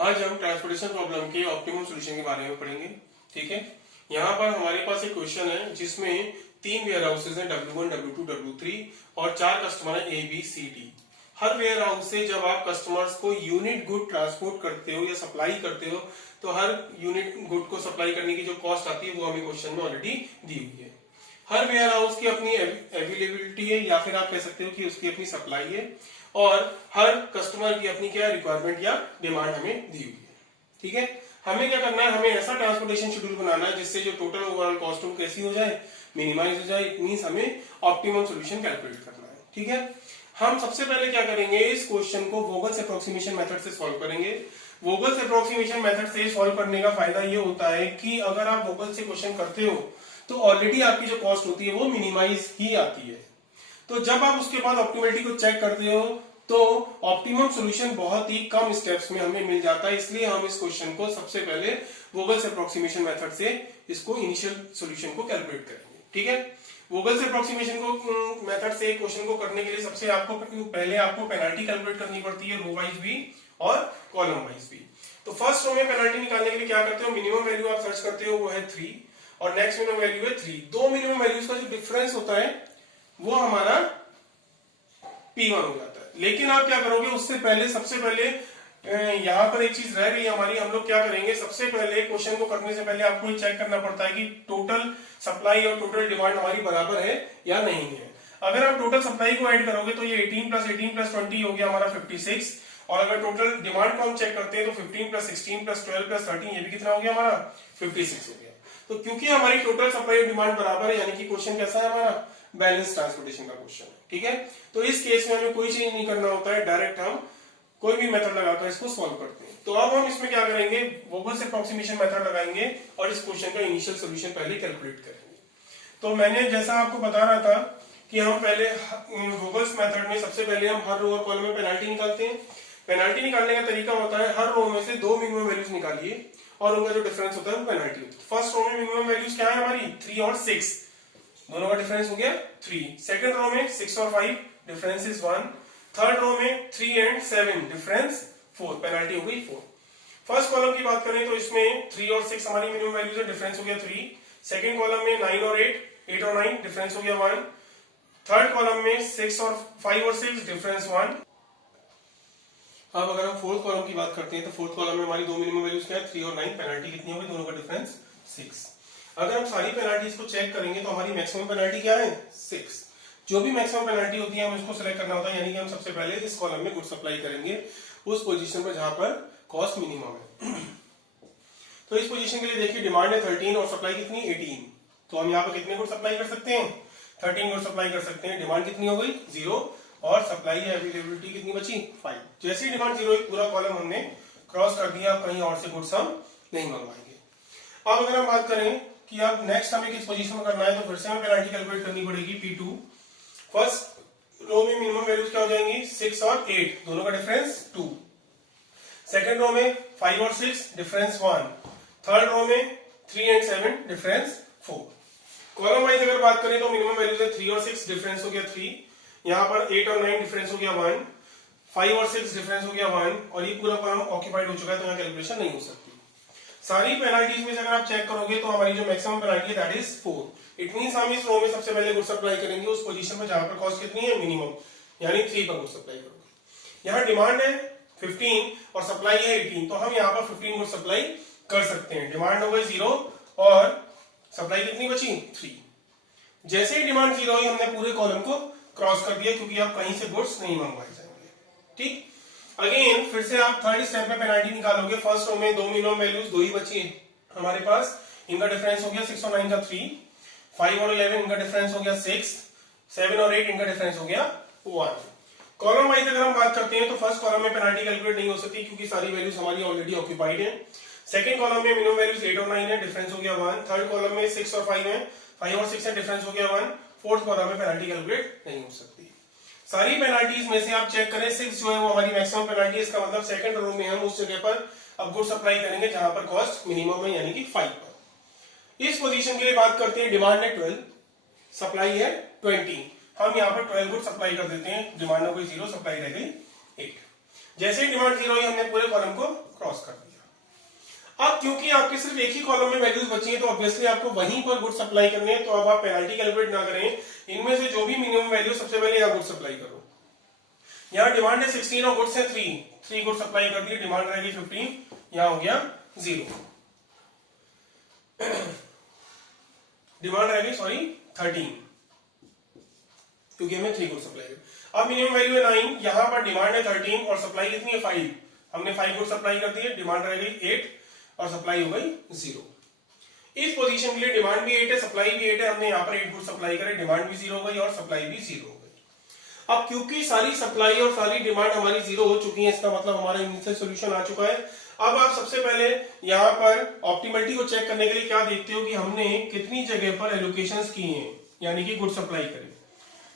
आज हम transportation problem के ऑप्टिमम सॉल्यूशन के बारे में पढ़ेंगे। ठीक है, यहाँ पर हमारे पास एक क्वेश्चन है जिसमें 3 वेयर हाउसेज हैं W1, W2, W3 और 4 कस्टमर है A, B, C, D। हर वेयर हाउस से जब आप कस्टमर्स को यूनिट गुड ट्रांसपोर्ट करते हो या सप्लाई करते हो तो हर यूनिट गुड को सप्लाई करने की जो कॉस्ट आती है वो हमें क्वेश्चन में ऑलरेडी दी हुई है। हर वेयर हाउस की अपनी अवेलेबिलिटी है या फिर आप कह सकते हो कि उसकी अपनी सप्लाई है और हर कस्टमर की अपनी क्या रिक्वायरमेंट या डिमांड हमें दी हुई है। ठीक है, हमें क्या करना है, हमें ऐसा ट्रांसपोर्टेशन शेड्यूल बनाना है जिससे जो टोटल ओवरऑल कॉस्ट है कैसी हो जाए, मिनिमाइज हो जाए। इट मींस हमें ऑप्टिमम सॉल्यूशन कैलकुलेट करना है। ठीक है, हम सबसे पहले क्या करेंगे, इस क्वेश्चन को वोगल्स अप्रोक्सीमेशन मेथड से सॉल्व करेंगे। वोगल्स अप्रोक्सीमेशन मेथड से सॉल्व करने का फायदा ये होता है कि अगर आप वोगल्स से क्वेश्चन करते हो तो ऑलरेडी आपकी जो कॉस्ट होती है वो मिनिमाइज ही आती है। तो जब आप उसके बाद ऑप्टिमलिटी को चेक करते हो तो ऑप्टिमम सॉल्यूशन बहुत ही कम स्टेप्स में हमें मिल जाता है। इसलिए हम इस क्वेश्चन को सबसे पहले वोगल्स अप्रोक्सीमेशन मेथड से इसको इनिशियल सॉल्यूशन को कैलकुलेट करेंगे। ठीक है, वोगल्स अप्रोक्सीमेशन को मेथड से क्वेश्चन को करने के लिए सबसे पहले आपको पेनाल्टी कैलकुलेट करनी पड़ती है, रो वाइज भी और कॉलम वाइज भी। तो फर्स्ट रो में पेनाल्टी निकालने के लिए क्या करते हो, मिनिमम वैल्यू आप सर्च करते हो वो है 3 और नेक्स्ट मिनिमम वैल्यू है 3। दो मिनिमम वैल्यूज का जो डिफरेंस होता है वो हमारा P1 हो जाता है। लेकिन आप क्या करोगे, उससे पहले सबसे पहले यहाँ पर एक चीज रह गई हमारी। हम लोग क्या करेंगे, सबसे पहले क्वेश्चन को करने से पहले आपको चेक करना पड़ता है कि टोटल सप्लाई और टोटल डिमांड हमारी बराबर है या नहीं है। अगर आप टोटल सप्लाई को ऐड करोगे तो ये 18 प्लस 18 प्लस 20 हो गया हमारा 56। और अगर टोटल डिमांड को हम चेक करते हैं तो 15 प्लस 16 प्लस 12 प्लस 13 ये भी कितना हो गया हमारा 56 हो गया। तो क्योंकि हमारी टोटल सप्लाई और डिमांड बराबर है यानी कि क्वेश्चन कैसा है हमारा, बैलेंस ट्रांसपोर्टेशन का क्वेश्चन है। ठीक है, तो इस केस में हमें कोई चीज नहीं करना होता है, डायरेक्ट हम कोई भी मेथड लगाकर इसको सॉल्व करते हैं। तो अब हम इसमें क्या करेंगे, वोगल्स अप्रोक्सीमेशन मेथड लगाएंगे और इस क्वेश्चन का इनिशियल सॉल्यूशन पहले कैलकुलेट करेंगे। तो मैंने जैसा आपको बता रहा था कि हम पहले वोगल्स मेथड में सबसे पहले हम हर रो और कॉलम में पेनाल्टी निकालते हैं। पेनाल्टी निकालने का तरीका होता है, हर रो में से 2 मिनिमम वैल्यूज निकालिए और उनका जो डिफरेंस होता है वो पेनाल्टी होती है। फर्स्ट रो में मिनिमम वैल्यूज क्या है हमारी, 3 और 6, दोनों का डिफरेंस हो गया 3। सेकंड रो में 6 और 5, डिफरेंस इज 1। थर्ड रो में 3 एंड 7, डिफरेंस 4, पेनाल्टी हो गई 4। फर्स्ट कॉलम की बात करें तो इसमें 3 और 6 हमारी मिनिमम वैल्यूज है, डिफरेंस हो गया 3। सेकंड कॉलम में 9 और 8, 8 और 9, डिफरेंस हो गया 1। थर्ड कॉलम में 6 और 5 और 6, डिफरेंस 1। अब अगर हम फोर्थ कॉलम की बात करते हैं तो फोर्थ कॉलम में हमारी 2 मिनिमम वैल्यूज क्या है, 3 और 9, पेनाल्टी कितनी होगी, दोनों का डिफरेंस 6। अगर हम सारी पेनाल्टीज को चेक करेंगे तो हमारी मैक्सिमम पेनाल्टी क्या है, 6। जो भी मैक्सिमम पेनाल्टी होती है हम इसको सिलेक्ट करना होता है, यानी कि हम सबसे पहले इस कॉलम में गुड सप्लाई करेंगे उस पोजीशन पर जहां पर कॉस्ट मिनिमम है। तो इस पोजीशन के लिए देखिए डिमांड है 13 और सप्लाई कितनी 18। तो हम यहाँ पर कितने गुड सप्लाई कर सकते हैं, 13 गुड सप्लाई कर सकते हैं। डिमांड कितनी हो गई 0 और सप्लाई अवेलेबिलिटी कितनी बची 5। जैसे ही डिमांड 0 पूरा कॉलम हमने क्रॉस कर दिया, कहीं और से गुड्स हम नहीं मंगवाएंगे। अब अगर हम बात करें कि अब नेक्स्ट हमें किस पोजीशन में करना है तो फिर से हमें पेनाल्टी कैलकुलेट करनी पड़ेगी P2। फर्स्ट रो में मिनिमम वैल्यूज क्या हो जाएंगी, 6 और 8, दोनों का डिफरेंस 2। सेकंड रो में 5 और 6, डिफरेंस 1। थर्ड रो में 3 एंड 7, डिफरेंस 4। कॉलम वाइज अगर बात करें तो मिनिमम वैल्यूज है 3 और 6, डिफरेंस हो गया 3। यहाँ पर 8 और 9, डिफरेंस हो गया 1। 5 और 6, डिफरेंस हो गया 1 और ये पूरा कॉलम ऑक्यूपाइड हो चुका है तो यहाँ कैलकुलेशन नहीं हो सकती। सारी पेनाल्टीज में से अगर आप चेक करोगे तो हमारी जो मैक्सिमम पेनाल्टी है दैट इज 4। इट मींस हम इस रो में सबसे पहले गुड सप्लाई करेंगे उस पोजीशन में जहां पर कॉस्ट कितनी है मिनिमम, यानी 3 पर गुड सप्लाई करोगे। यहाँ डिमांड है 15 और सप्लाई है 18, तो हम यहाँ पर 15 गुड सप्लाई कर सकते हैं। डिमांड हो गई 0 और सप्लाई कितनी बची 3। जैसे ही डिमांड 0 हुई हमने पूरे कॉलम को क्रॉस कर दिया क्योंकि आप कहीं से गुड्स नहीं मंगवाए जाएंगे। ठीक, अगेन फिर से आप थर्ड स्टेप में पेनाल्टी निकालोगे। फर्स्ट रो में 2 मिनिमम वैल्यूज 2 ही बची है हमारे पास, इनका डिफरेंस हो गया 6 और 9 का 3। 5 और 11 इनका डिफरेंस हो गया 6। 7 और 8 इनका डिफरेंस हो गया 1। कॉलम वाइज अगर हम बात करते हैं तो फर्स्ट कॉलम में पेनाल्टी कैलकुलेट नहीं हो सकती क्योंकि सारी वैल्यूज हमारी ऑलरेडी ऑक्यूपाइड है। सेकंड कॉलम में मिनिमम वैल्यूज 8 और 9 है, डिफरेंस हो गया 1। थर्ड कॉलम में 6 और 5 है, 5 और 6 है, डिफरेंस हो गया 1। फोर्थ कॉलम में पेनाल्टी कैलकुलेट नहीं हो सकती। सारी पेनाल्टीज में से आप चेक करें 6 जो है वो हमारी मैक्सिमम पेनाल्टी है, इसका मतलब सेकंड रो में हम उस जगह पर अब गुड सप्लाई करेंगे जहां पर कॉस्ट मिनिमम है यानी कि 5 पर। इस पोजीशन के लिए बात करते हैं, डिमांड है 12, सप्लाई है 20। हम यहाँ पर 12 गुड सप्लाई कर देते हैं, डिमांड हो गई 0, सप्लाई रह गई 8। जैसे ही डिमांड 0 हुई हमने पूरे कॉलम को क्रॉस क्रॉस कर दिया। अब क्योंकि आपके सिर्फ एक ही कॉलम में वैल्यूज बची हैं तो ऑब्वियसली आपको वहीं पर गुड्स सप्लाई करने हैं, तो अब आप पेनल्टी कैलकुलेट ना करें, इनमें से जो भी मिनिमम वैल्यू सबसे पहले यहाँ गुड्स सप्लाई करो। यहाँ डिमांड है 16 और गुड्स है 3 गुड्स सप्लाई कर दिए, डिमांड रहेगी 15, यहाँ हो गया 0, डिमांड रहेगी 13 क्योंकि हमें 3 गुड्स सप्लाई कर। अब मिनिमम वैल्यू है 9, यहां पर डिमांड है 13 और सप्लाई कितनी है 5, हमने 5 गुड्स सप्लाई कर दिए, डिमांड रह गई 8 और सप्लाई हो गई 0। इस पोजीशन के लिए डिमांड भी 8 है, सप्लाई भी 8 है, हमने यहाँ पर 8 गुड्स सप्लाई करे, डिमांड भी 0 हो गई और सप्लाई भी 0 हो गई। अब क्योंकि सारी सप्लाई और सारी डिमांड हमारी 0 हो चुकी है, इसका मतलब हमारा इनिशियल सॉल्यूशन आ चुका है। अब आप सबसे पहले यहाँ पर ऑप्टिमलिटी को चेक करने के लिए क्या देखते हो कि हमने कितनी जगह पर एलोकेशंस की हैं, यानी कि गुड सप्लाई करें।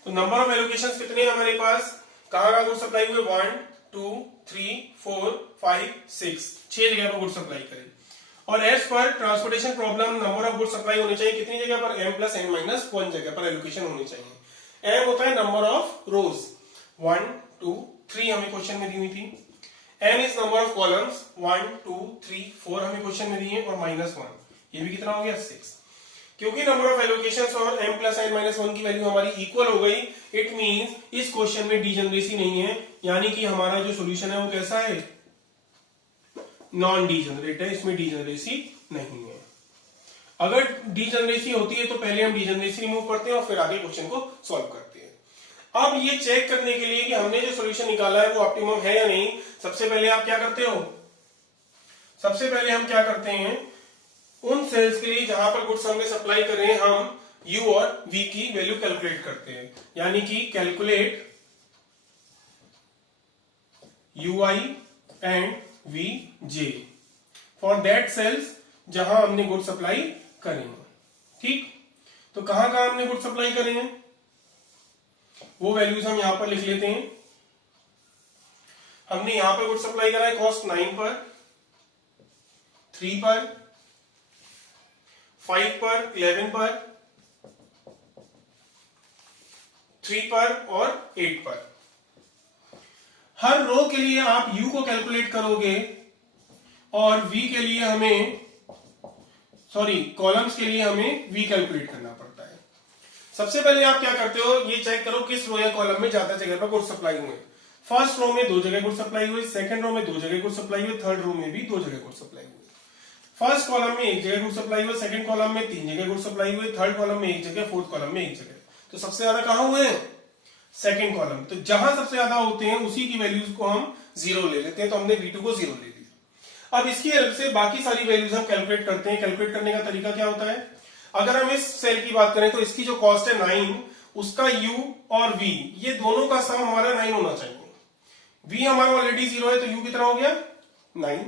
तो नंबर ऑफ एलोकेशंस कितने हैं हमारे पास, कहाँ गुड सप्लाई हुए, 1 2 3 4 5 6, 6 जगह पर गुड सप्लाई करें। और as per transportation problem number of good supply होनी चाहिए कितनी जगह पर, m + n - 1 जगह पर एलोकेशन होनी चाहिए। m होता है नंबर ऑफ रोज, 1 2 3 हमें क्वेश्चन में दी हुई थी। n is number of columns, 1 2 3 4 हमें क्वेश्चन में दिए और -1, ये भी कितना हो गया 6। क्योंकि नंबर ऑफ एलोकेशंस और m + n - 1 की वैल्यू हमारी इक्वल हो गई, इट मींस इस क्वेश्चन में डीजनरेसी नहीं है, यानी कि हमारा जो सॉल्यूशन है वो कैसा है, नॉन डीजनरेट है, इसमें डीजनरेसी नहीं है। अगर डीजनरेसी होती है तो पहले हम डीजनरेसी रिमूव करते हैं और फिर आगे क्वेश्चन को सॉल्व करते हैं। अब ये चेक करने के लिए कि हमने जो सॉल्यूशन निकाला है वो ऑप्टिमम है या नहीं, सबसे पहले आप क्या करते हो, सबसे पहले हम क्या करते हैं, उन सेल्स के लिए जहां पर गुड्स हमने सप्लाई करें हम u और v की वैल्यू कैलकुलेट करते हैं, यानी कि calculate ui and vj for that cells जहां हमने गुड सप्लाई करेंगे। ठीक, तो कहां कहां हमने गुड सप्लाई करेंगे वो वैल्यूज हम यहां पर लिख लेते हैं। हमने यहां पर गुड सप्लाई करा है कॉस्ट 9 पर, 3 पर, 5 पर, 11 पर, 3 पर और 8 पर। हर रो के लिए आप u को कैलकुलेट करोगे और v के लिए हमें कॉलम्स के लिए हमें v कैलकुलेट करना पड़ता है। सबसे पहले आप क्या करते हो, ये चेक करो किस रो या कॉलम में ज्यादा जगह पर गुड सप्लाई हुए। फर्स्ट रो में 2 जगह गुड सप्लाई हुई, सेकंड रो में 2 जगह गुड सप्लाई हुई, थर्ड रो में भी 2 जगह गुड सप्लाई हुई। फर्स्ट कॉलम में 1 जगह गुड सप्लाई हुई, सेकंड कॉलम में 3 जगह गुड सप्लाई हुई, थर्ड कॉलम में 1 जगह, फोर्थ कॉलम में 1 जगह। तो सबसे ज्यादा कहां हुए हैं, सेकंड कॉलम। तो जहां सबसे ज्यादा होते हैं उसी की वैल्यूज को हम 0 ले लेते हैं, तो हमने v2 को 0 ले लिया। अब इसकी हेल्प से बाकी सारी वैल्यूज हम कैलकुलेट करते हैं। कैलकुलेट करने का तरीका क्या होता है, अगर हम इस सेल की बात करें तो इसकी जो कॉस्ट है 9, उसका u और v ये दोनों का सम हमारा 9 होना चाहिए। v हमारा ऑलरेडी 0 है तो u कितना हो गया 9।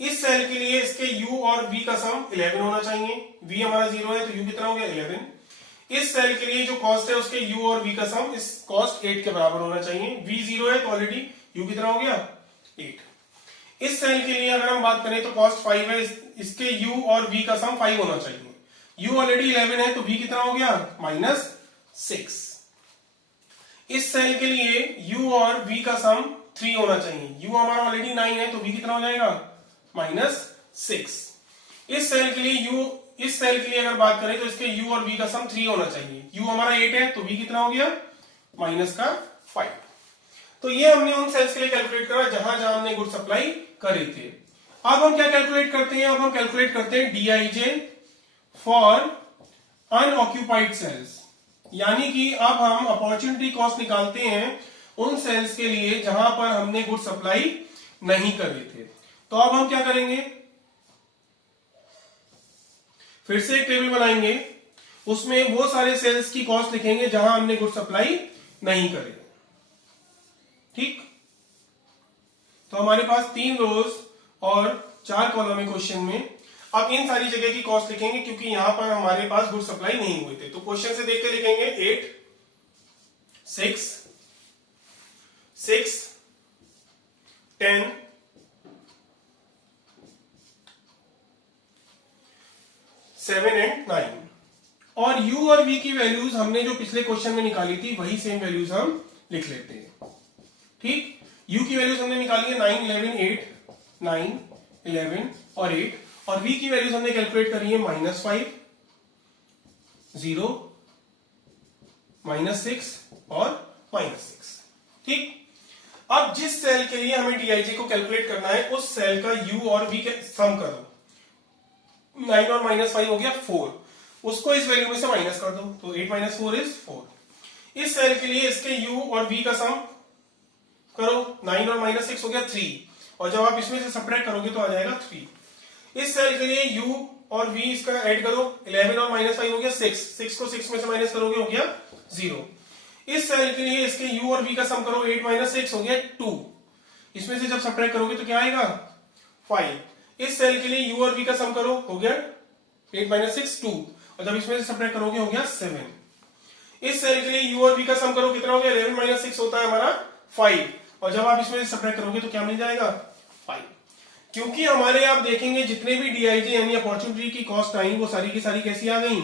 इस सेल के लिए इसके u और v का सम 11 होना चाहिए, v हमारा 0 है तो u कितना हो गया 11। इस सेल के लिए जो कॉस्ट है उसके u और v का सम इस कॉस्ट 8 के बराबर होना चाहिए, v 0 है तो ऑलरेडी u कितना हो गया 8। इस सेल के लिए अगर हम बात करें तो कॉस्ट 5 है, इसके u और v का सम 5 होना चाहिए, u ऑलरेडी 11 है तो v कितना हो गया -6। इस सेल के लिए u और v का सम 3 होना चाहिए, u हमारा ऑलरेडी 9 है तो v कितना हो जाएगा -6। इस सेल के लिए अगर बात करें तो इसके u और v का सम 3 होना चाहिए, u हमारा 8 है तो v कितना हो गया -5। तो ये हमने उन सेल्स के लिए कैलकुलेट करा जहां जहां हमने गुड सप्लाई करे थे। अब हम क्या कैलकुलेट करते हैं, अब हम कैलकुलेट करते हैं dij फॉर अनऑक्यूपाइड सेल्स, यानी कि अब हम अपॉर्चुनिटी कॉस्ट निकालते हैं उन सेल्स के लिए जहां पर हमने गुड सप्लाई नहीं करे थे। तो अब हम क्या करेंगे, फिर से एक टेबल बनाएंगे, उसमें वो सारे सेल्स की कॉस्ट लिखेंगे जहां हमने गुड सप्लाई नहीं करे। ठीक, तो हमारे पास 3 रोज और 4 कॉलम है क्वेश्चन में। अब इन सारी जगह की कॉस्ट लिखेंगे क्योंकि यहां पर हमारे पास गुड सप्लाई नहीं हुए थे, तो क्वेश्चन से देख के लिखेंगे 8 6 6 10 7 एंड 9। और u और v की वैल्यूज हमने जो पिछले क्वेश्चन में निकाली थी वही सेम वैल्यूज हम लिख लेते हैं। ठीक, u की वैल्यूज हमने निकाली है 9 11 8 9, 11 और 8, और v की वैल्यूज हमने कैलकुलेट करी है -5, 0, -6 और -6। ठीक, अब जिस सेल के लिए हमें डीआईजी को कैलकुलेट करना है उस सेल का u और v के सम करो। 9 और -5 हो गया 4, उसको इस वैल्यू में से माइनस कर दो, तो 8 - 4 इज 4। इस सेल के लिए इसके u और v का सम करो, 9 और -6 हो गया 3, और जब आप इसमें से सब्ट्रैक्ट करोगे तो आ जाएगा 3। इस सेल के लिए u और v इसका ऐड करो, 11 और -5 हो गया 6, 6 को 6 में से माइनस करोगे हो गया 0। इस सेल के लिए इसके u और v का सम करो, 8 - 6 हो गया 2, इसमें से जब सब्ट्रैक्ट करोगे तो क्या आएगा 5। इस सेल के लिए u और v का सम करो, हो गया 8 - 6 2, और जब इसमें से सब्ट्रैक्ट करोगे हो गया 7। इस सेल के लिए u और v का सम करो, कितना हो गया 11 - 6 होता है हमारा 5, और जब आप इसमें से सब्ट्रैक्ट करोगे तो क्या मिल जाएगा 5। क्योंकि हमारे आप देखेंगे जितने भी डीआईजी यानी अपॉर्चुनिटी की कॉस्ट आई वो सारी की सारी कैसी आ गई,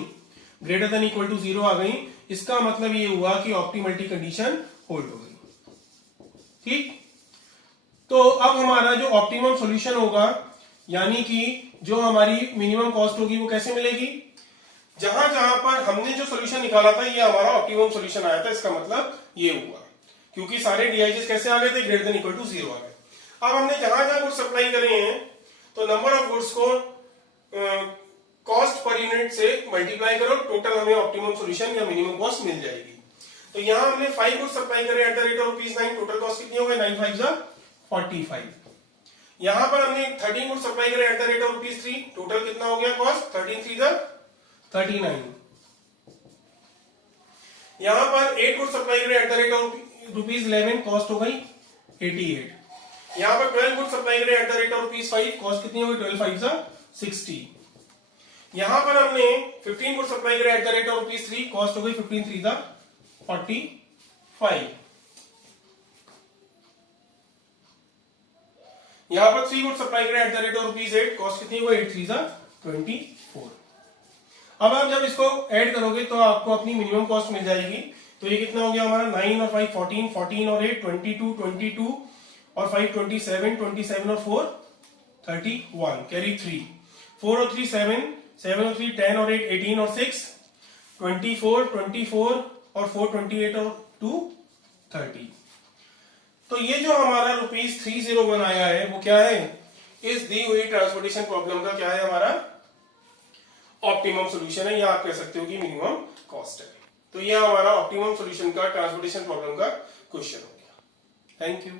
ग्रेटर देन इक्वल टू 0 आ गई। इसका मतलब ये हुआ कि ऑप्टिमलिटी कंडीशन होल्ड हो गई। ठीक, तो अब हमारा जो ऑप्टिमम सॉल्यूशन होगा यानी कि जो हमारी मिनिमम कॉस्ट होगी वो कैसे मिलेगी, जहां जहां पर हमने जो सॉल्यूशन निकाला था ये हमारा ऑप्टिमम सॉल्यूशन आया था, इसका मतलब ये हुआ क्योंकि सारे डीआईजी कैसे आ गए थे, ग्रेटर देन इक्वल टू 0 आ गए। अब हमने जहां जहां गुड्स सप्लाई करे हैं तो नंबर ऑफ गुड्स को कॉस्ट पर यूनिट से मल्टीप्लाई करो, टोटल हमें ऑप्टिमम सॉल्यूशन या मिनिमम कॉस्ट मिल जाएगी। तो यहां हमने 5 गुड्स सप्लाई करे at the rate of ₹9, total cost कितनी हो गई 9 5 45। यहां पर हमने 13 गुड्स सप्लाई करे at the rate of ₹3, total कितना हो गया कॉस्ट 13 3 39। यहां पर 8 गुड्स सप्लाई करे at the rate of ₹11, cost हो गई 88। यहां पर 12 गुड्स सप्लाई करे at the rate of ₹5, cost कितनी हो गई 12 5 60। यहां पर हमने 15 गुड्स सप्लाई करे at the rate of ₹3, cost हो गई 15 3 45। यहां पर 3 गुड्स सप्लाई करे at the rate of ₹8, cost कितनी हो गई 8 3 24। अब आप जब इसको ऐड करोगे तो आपको अपनी मिनिमम कॉस्ट मिल जाएगी। तो ये कितना हो गया हमारा 9 और 5 14, 14 और 8 22, 22 और 5 27, 27 और 4 31, कैरी 3, 4 और 3 7, 7 और 3 10 और 8 18 और 6 24, 24 और 4 28 और 2 30। तो ये जो हमारा ₹301 आया है वो क्या है, इस दी हुई ट्रांसपोर्टेशन प्रॉब्लम का क्या है हमारा ऑप्टिमम सॉल्यूशन है, या आप कह सकते हो कि मिनिमम कॉस्ट है। तो ये हमारा ऑप्टिमम सॉल्यूशन का ट्रांसपोर्टेशन प्रॉब्लम का क्वेश्चन हो गया। Thank you.